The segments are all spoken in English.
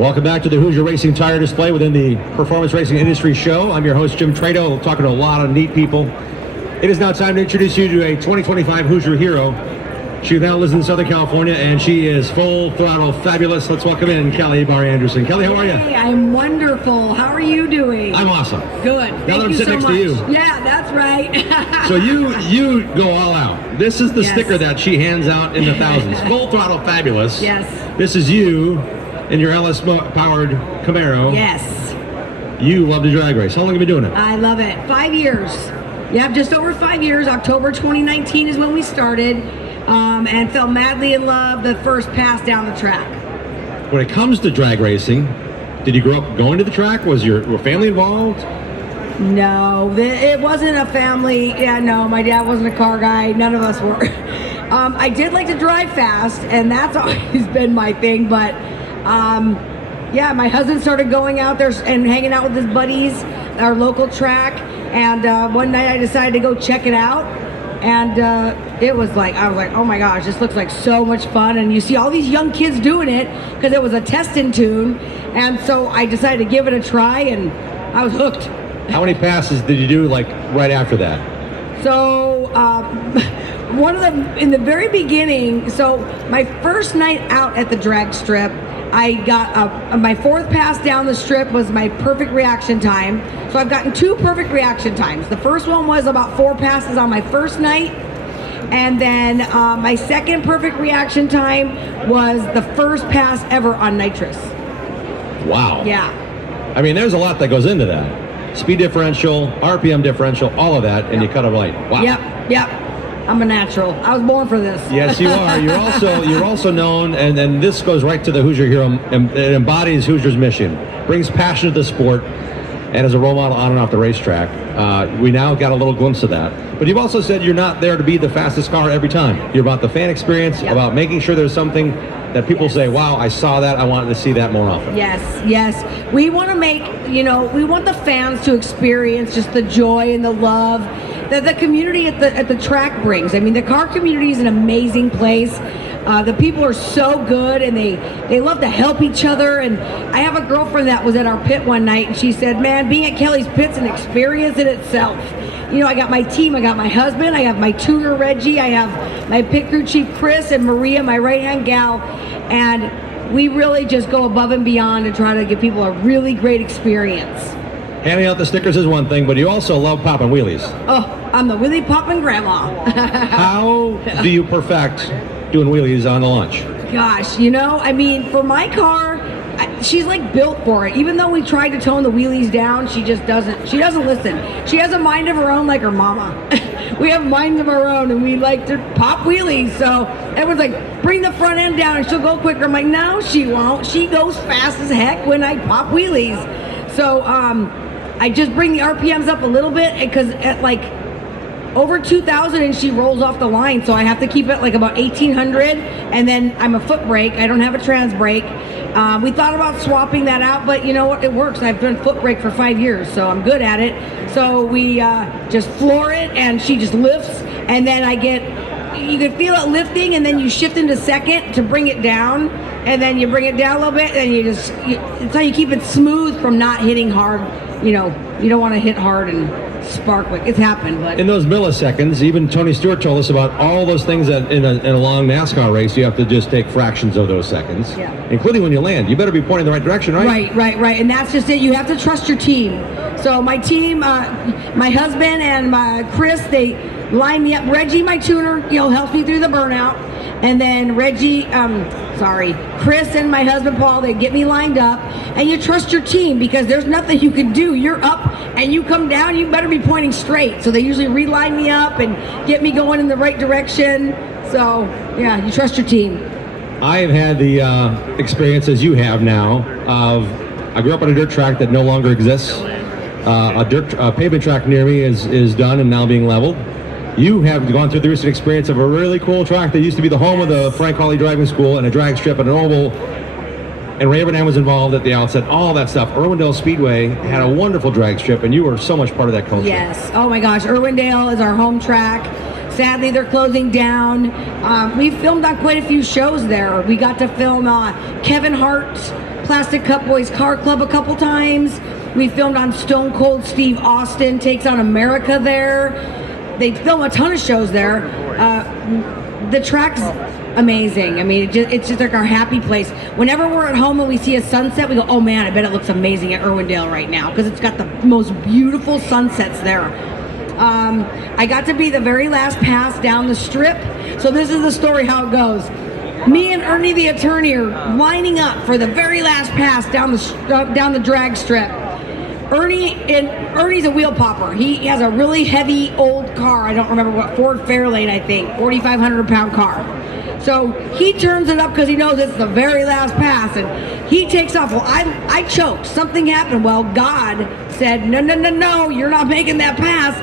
Welcome back to the Hoosier Racing Tire Display within the Performance Racing Industry Show. I'm your host, Jim Trado, talking to a lot of neat people. It is now time to introduce you to a 2025 Hoosier Hero. She now lives in Southern California, and she is full throttle fabulous. Let's welcome in Kelly Bar Anderson. Kelly, how are you? Hey, I'm wonderful. How are you doing? I'm awesome. Good. Now that I'm sitting next to you. Yeah, that's right. So you go all out. This is the sticker that she hands out in the thousands. Full throttle fabulous. Yes. This is you in your LS-powered Camaro. Yes. You love to drag race. How long have you been doing it? I love it. 5 years. Yeah, just over 5 years. October 2019 is when we started, and fell madly in love the first pass down the track. When it comes to drag racing, did you grow up going to the track? Was your family involved? No, it wasn't a family. Yeah, no, my dad wasn't a car guy. None of us were. I did like to drive fast, and that's always been my thing, but yeah, my husband started going out there and hanging out with his buddies, our local track, and one night I decided to go check it out, and it was like, I was like, oh my gosh, this looks like so much fun, and you see all these young kids doing it, because it was a testing tune, and so I decided to give it a try, and I was hooked. How many passes did you do, like, right after that? So, in the very beginning, so my first night out at the drag strip, I got my fourth pass down the strip was my perfect reaction time. So I've gotten 2 perfect reaction times. The first one was about 4 passes on my first night. And then my second perfect reaction time was the first pass ever on nitrous. Wow. Yeah. I mean, there's a lot that goes into that. Speed differential, RPM differential, all of that, and you cut a light. Wow. Yep. I'm a natural. I was born for this. Yes, you are. You're also known, and this goes right to the Hoosier Hero. It embodies Hoosier's mission, brings passion to the sport, and as a role model on and off the racetrack. We now got a little glimpse of that. But you've also said you're not there to be the fastest car every time. You're about the fan experience, about making sure there's something that people say, wow, I saw that, I wanted to see that more often. Yes. We want to make, we want the fans to experience just the joy and the love that the community at the track brings. I mean, the car community is an amazing place. The people are so good, and they love to help each other. And I have a girlfriend that was at our pit one night, and she said, man, being at Kelly's pit's an experience in itself. I got my team, I got my husband, I have my tuner Reggie, I have my pit crew chief Chris, and Maria, my right-hand gal, and we really just go above and beyond to try to give people a really great experience. Handing out the stickers is one thing, but you also love popping wheelies. Oh, I'm the wheelie popping grandma. How do you perfect doing wheelies on the launch? Gosh, I mean, for my car, she's like built for it. Even though we tried to tone the wheelies down, she doesn't listen. She has a mind of her own like her mama. We have minds of our own, and we like to pop wheelies. So everyone's like, bring the front end down and she'll go quicker. I'm like, no, she won't. She goes fast as heck when I pop wheelies. So I just bring the RPMs up a little bit, because at like over 2,000 and she rolls off the line, so I have to keep it like about 1,800, and then I'm a foot brake. I don't have a trans brake. We thought about swapping that out, but you know what? It works. I've done foot brake for 5 years, so I'm good at it. So we just floor it, and she just lifts, and then you can feel it lifting, and then you shift into second to bring it down, and then you bring it down a little bit, and it's how you keep it smooth from not hitting hard. You don't want to hit hard and spark quick. It's happened, but in those milliseconds, even Tony Stewart told us about all those things that in a long NASCAR race, you have to just take fractions of those seconds, including when you land. You better be pointing the right direction, right? Right. And that's just it. You have to trust your team. So my team, my husband and my Chris, they line me up. Reggie, my tuner, helps me through the burnout. And then Chris and my husband Paul, they get me lined up, and you trust your team, because there's nothing you can do. You're up and you come down, you better be pointing straight. So they usually reline me up and get me going in the right direction. So yeah, you trust your team. I have had the experience, as you have now, of I grew up on a dirt track that no longer exists. A pavement track near me is done and now being leveled. You have gone through the recent experience of a really cool track that used to be the home of the Frank Hawley Driving School, and a drag strip and an oval. And Ray Abraham was involved at the outset, all that stuff. Irwindale Speedway had a wonderful drag strip, and you were so much part of that culture. Yes. Oh my gosh, Irwindale is our home track. Sadly, they're closing down. We filmed on quite a few shows there. We got to film Kevin Hart's Plastic Cup Boys Car Club a couple times. We filmed on Stone Cold Steve Austin Takes on America there. They film a ton of shows there. The track's amazing. I mean, it's just like our happy place. Whenever we're at home and we see a sunset, we go, oh man, I bet it looks amazing at Irwindale right now, because it's got the most beautiful sunsets there. I got to be the very last pass down the strip. So this is the story how it goes. Me and Ernie the attorney are lining up for the very last pass down the drag strip. Ernie's a wheel popper. He has a really heavy old car. I don't remember what, Ford Fairlane, I think, 4,500 pound car. So he turns it up because he knows it's the very last pass, and he takes off. Well, I choked. Something happened. Well, God said, no, you're not making that pass.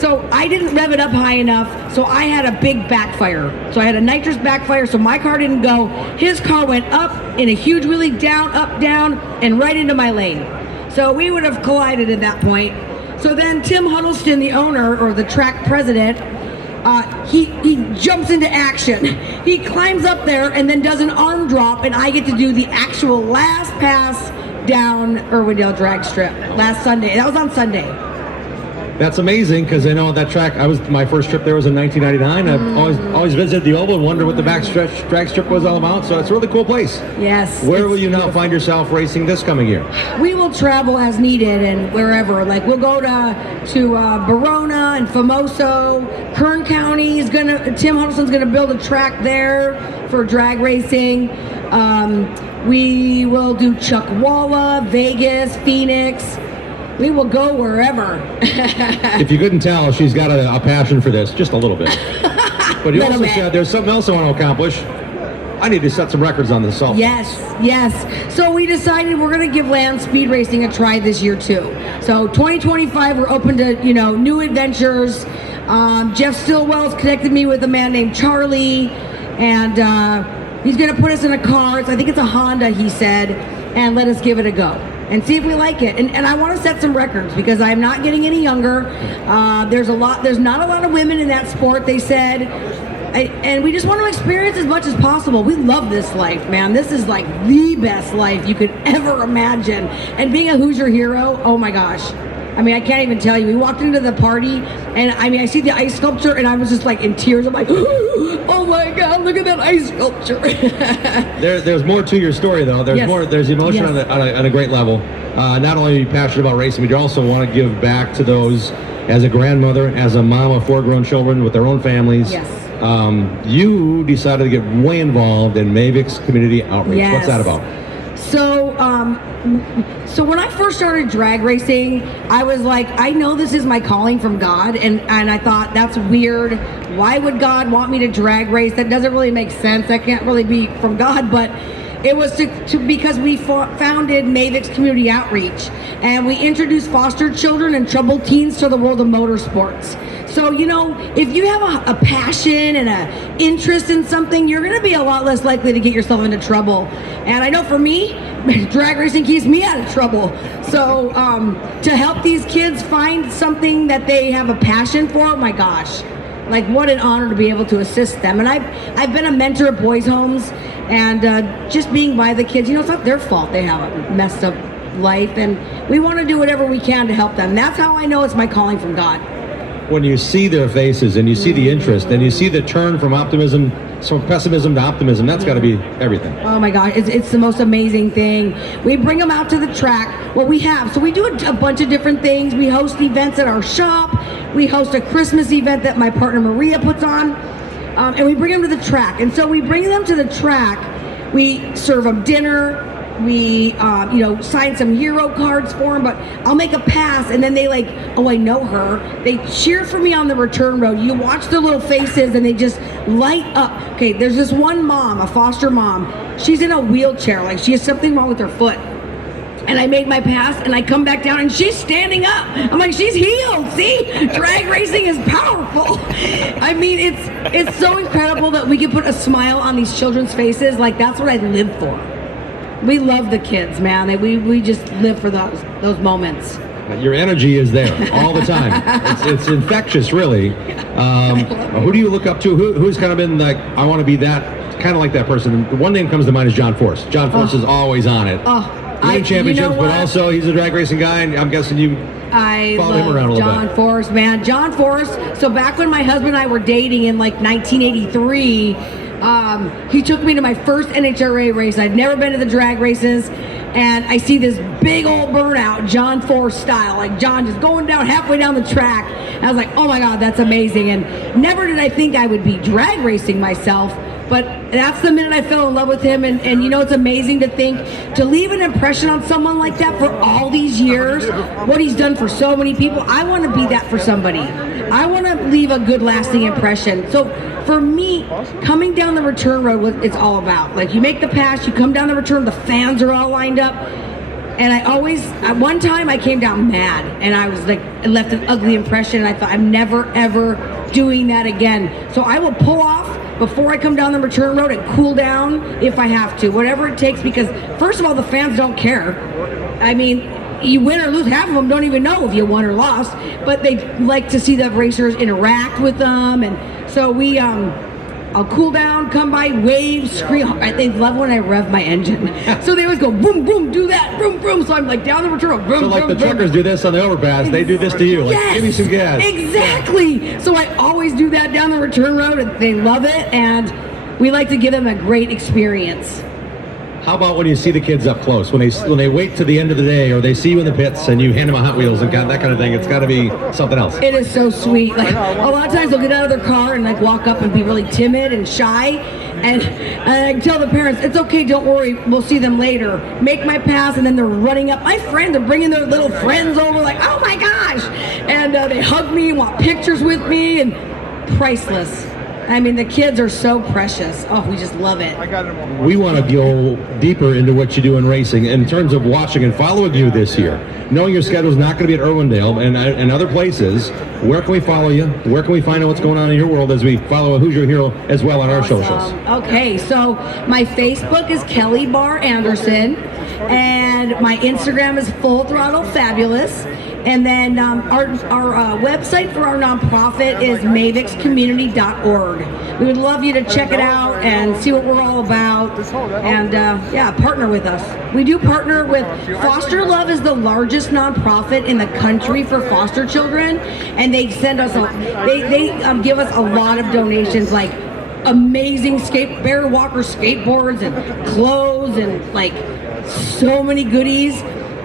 So I didn't rev it up high enough, so I had a big backfire. So I had a nitrous backfire, so my car didn't go. His car went up in a huge wheelie, down, up, down, and right into my lane. So we would have collided at that point. So then Tim Huddleston, the owner, or the track president, he jumps into action. He climbs up there and then does an arm drop, and I get to do the actual last pass down Irwindale Drag Strip last Sunday. That was on Sunday. That's amazing, because I know that track. My first trip there was in 1999. I've always visited the Oval and wondered what the drag strip was all about. So it's a really cool place. Yes. Where will you now find yourself racing this coming year? We will travel as needed and wherever. Like we'll go to Verona and Famoso. Kern County is Tim Huddleston's gonna build a track there for drag racing. We will do Chuckwalla, Vegas, Phoenix. We will go wherever. If you couldn't tell, she's got a passion for this, just a little bit. But you also said there's something else I want to accomplish. I need to set some records on this also. Yes. So we decided we're going to give land speed racing a try this year too. So 2025, we're open to new adventures. Jeff Stillwell's connected me with a man named Charlie, and he's going to put us in a car. I think it's a Honda, he said, and let us give it a go and see if we like it. And I want to set some records because I'm not getting any younger. There's not a lot of women in that sport, they said. And we just want to experience as much as possible. We love this life, man. This is like the best life you could ever imagine. And being a Hoosier hero, oh my gosh. I mean, I can't even tell you. We walked into the party, and I mean, I see the ice sculpture, and I was just like in tears. I'm like, oh my God, look at that ice sculpture. There's more to your story, though. There's more. There's emotion on a great level. Not only are you passionate about racing, but you also want to give back to those as a grandmother, as a mom of 4 grown children with their own families. Yes. You decided to get way involved in Mavix Community Outreach. Yes. What's that about? So when I first started drag racing, I was like, I know this is my calling from God, and I thought, that's weird. Why would God want me to drag race? That doesn't really make sense. That can't really be from God, but it was because we founded Mavix Community Outreach, and we introduced foster children and troubled teens to the world of motorsports. So, if you have a passion and an interest in something, you're going to be a lot less likely to get yourself into trouble. And I know for me, drag racing keeps me out of trouble. So to help these kids find something that they have a passion for, my gosh, like what an honor to be able to assist them. And I've been a mentor at boys' homes, and just being by the kids, it's not their fault they have a messed up life, and we want to do whatever we can to help them. That's how I know it's my calling from God. When you see their faces and you see the interest and you see the turn from pessimism to optimism, that's got to be everything. Oh my God, it's the most amazing thing. We bring them out to the track. What we have, so we do a bunch of different things. We host events at our shop. We host a Christmas event that my partner Maria puts on, and we bring them to the track. And so we bring them to the track. We serve them dinner. We, sign some hero cards for them, but I'll make a pass, and then they oh, I know her. They cheer for me on the return road. You watch their little faces, and they just light up. Okay, there's this one mom, a foster mom. She's in a wheelchair, she has something wrong with her foot. And I made my pass, and I come back down, and she's standing up. I'm like, she's healed. See, drag racing is powerful. I mean, it's so incredible that we can put a smile on these children's faces. That's what I live for. We love the kids, man. We just live for those moments. Your energy is there all the time. It's infectious, really. Who do you look up to? Who's kind of been I want to be that kind of like that person. The one name comes to mind is John Force. John Force is always on it. Winning championships, you know but what? also he's a drag racing guy, and I'm guessing you I follow him around a love little John bit. Force, man. John Force. So back when my husband and I were dating in like 1983, he took me to my first NHRA race. I'd never been to the drag races, and I see this big old burnout, John Force style, like John just going down halfway down the track. And I was like, oh my God, that's amazing. And never did I think I would be drag racing myself. But that's the minute I fell in love with him. And you know, it's amazing to think, to leave an impression on someone like that for all these years, what he's done for so many people. I want to be that for somebody. I want to leave a good lasting impression. So for me, coming down the return road, what it's all about. Like, you make the pass, you come down the return, the fans are all lined up. And I always, at one time I came down mad, and I was like, it left an ugly impression, and I thought, I'm never ever doing that again. So I will pull off before I come down the return road and cool down if I have to, whatever it takes, because first of all, the fans don't care. I mean, you win or lose, half of them don't even know if you won or lost, but they like to see the racers interact with them. And so I'll cool down, come by, wave, scream. They love when I rev my engine. So they always go boom, boom, do that, boom, boom. So I'm like down the return road, boom, So like boom, the truckers boom. do this on the overpass, they do this to you. Like, Yes, give me some gas. Exactly. So I always do that down the return road, and they love it, and we like to give them a great experience. How about when you see the kids up close? When they wait to the end of the day, or they see you in the pits and you hand them a Hot Wheels and that kind of thing, it's got to be something else. It is so sweet. Like, a lot of times they'll get out of their car and like walk up and be really timid and shy. And I tell the parents, it's okay, don't worry, we'll see them later. Make my pass, and then they're running up. My friends, they're bringing their little friends over, like, oh my gosh. And they hug me, want pictures with me, and priceless. I mean, the kids are so precious. Oh, we just love it. We want to go deeper into what you do in racing in terms of watching and following you this year. Knowing your schedule is not going to be at Irwindale and other places, where can we follow you? Where can we find out what's going on in your world as we follow Who's Your Hero as well on our socials? Okay, so my Facebook is Kelly Barr Anderson, and my Instagram is Full Throttle Fabulous. And then our website for our nonprofit is mavixcommunity.org. We would love you to check it out and see what we're all about, and yeah, partner with us. We do partner with Foster Love is the largest nonprofit in the country for foster children, and they send us they give us a lot of donations, like amazing Bear Walker skateboards and clothes and like so many goodies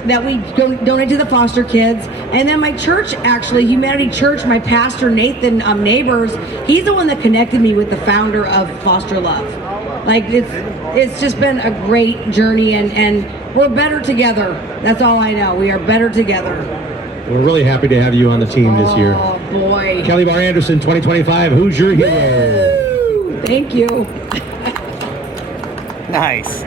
that we donate to the foster kids. And then my church, actually, Humanity Church, my pastor Nathan Neighbors, he's the one that connected me with the founder of Foster Love. Like, it's just been a great journey, and we're better together. That's all I know. We are better together. We're really happy to have you on the team this year. Oh boy. Kelly Barr Anderson, 2025, Who's Your Hero? Woo! Thank you. Nice.